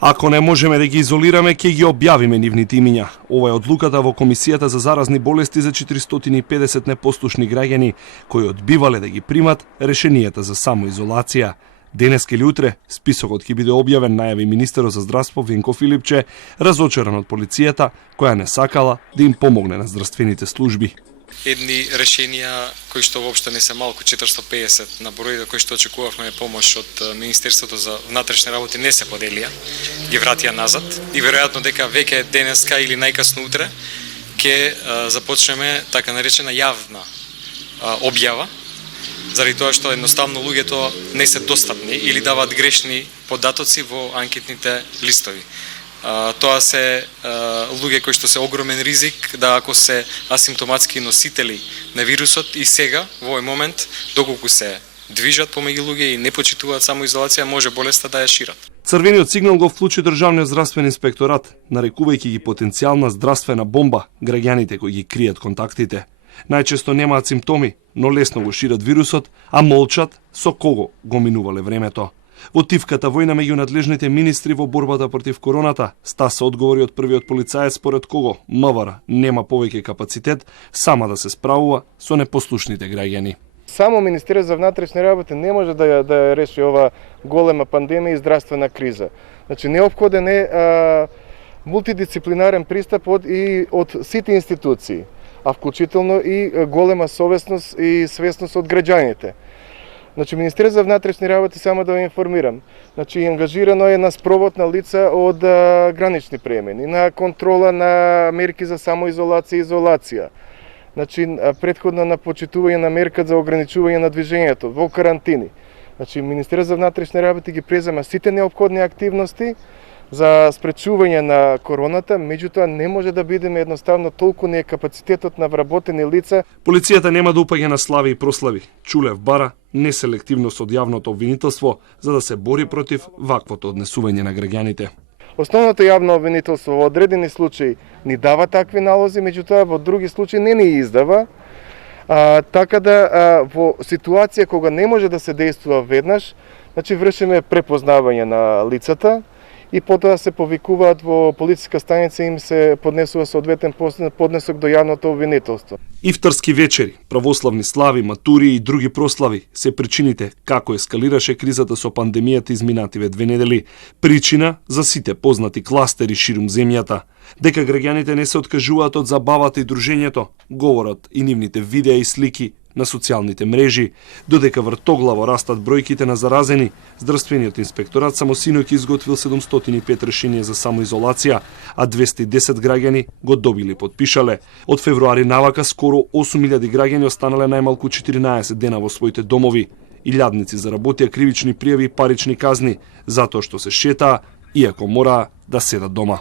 Ако не можеме да ги изолираме, ќе ги објавиме нивните имиња. Ова е одлуката во Комисијата за заразни болести за 450 непослушни граѓани кои одбивале да ги примат решенијата за самоизолација. Денес или утре списокот ќе биде објавен, најави министерот за здравство Венко Филипче, разочаран од полицијата која не сакала да им помогне на здравствените служби. Едни решенија кои што воопшто не се малку, 450 на број, кои што очекувавме помош од Министерството за внатрешни работи, не се поделија, ги вратија назад и веројатно дека веќе денеска или најкасно утре ќе започнеме така наречена јавна објава, заради тоа што едноставно луѓето не се достапни или даваат грешни податоци во анкетните листови. Тоа се луѓе кои што се огромен ризик да ако се асимптоматски носители на вирусот и сега во овој момент доколку се движат помеѓу луѓе и не почитуваат самоизолација, може болеста да ја шират. Црвениот сигнал го вклучи Државниот здравствен инспекторат, нарекувајќи ги потенцијална здравствена бомба граѓаните кои ги кријат контактите. Најчесто немаат симптоми, но лесно го шират вирусот, а молчат со кого го минувале времето. Во тивката војна меѓу надлежните министри во борбата против короната, стаса одговори од првиот полицаец според кого МВР нема повеќе капацитет сама да се справува со непослушните граѓани. Само Министерството за внатрешни работи не може да ја реши ова голема пандемија и здравствена криза. Значи неопходен е мултидисциплинарен пристап од сите институции, а вклучително и голема совесност и свесност од граѓаните. Значи, Министерството за внатрешни работи, само да ви информирам, значи, ангажирано е на спровод на лица од гранични премени, на контрола на мерки за самоизолација и изолација, значи, предходно на почитување на мерка за ограничување на движењето, во карантини. Значи, Министерството за внатрешни работи ги презема сите неопходни активности за спречување на короната, меѓутоа не може да бидеме едноставно толку не е капацитетот на вработени лица. Полицијата нема да упаѓа на слави и прослави. Чулев бара неселективност од јавното обвинителство за да се бори против ваквото однесување на граѓаните. Основното јавно обвинителство во одредени случаи ни дава такви налози, меѓутоа во други случаи не ни издава. Така да во ситуација кога не може да се действува веднаш, значи вршиме препознавање на лицата и потоа се повикуваат во полициска станица и им се поднесува соодветен поднесок до јавното обвинителство. Ифтарски вечери, православни слави, матури и други прослави се причините како ескалираше кризата со пандемијата изминативе 2 недели. Причина за сите познати кластери ширум земјата. Дека граѓаните не се откажуваат од забавата и дружењето, говорат и нивните видеа и слики на социјалните мрежи, додека вртоглаво растат бројките на заразени. Здравствениот инспекторат само синоќ изготвил 705 решенија за самоизолација, а 210 граѓани го добили подпишале. Од февруари навака скоро 8000 граѓани останале најмалку 14 дена во своите домови. Илјадници заработија кривични пријави и парични казни затоа што се шетаа, иако мораа да седат дома.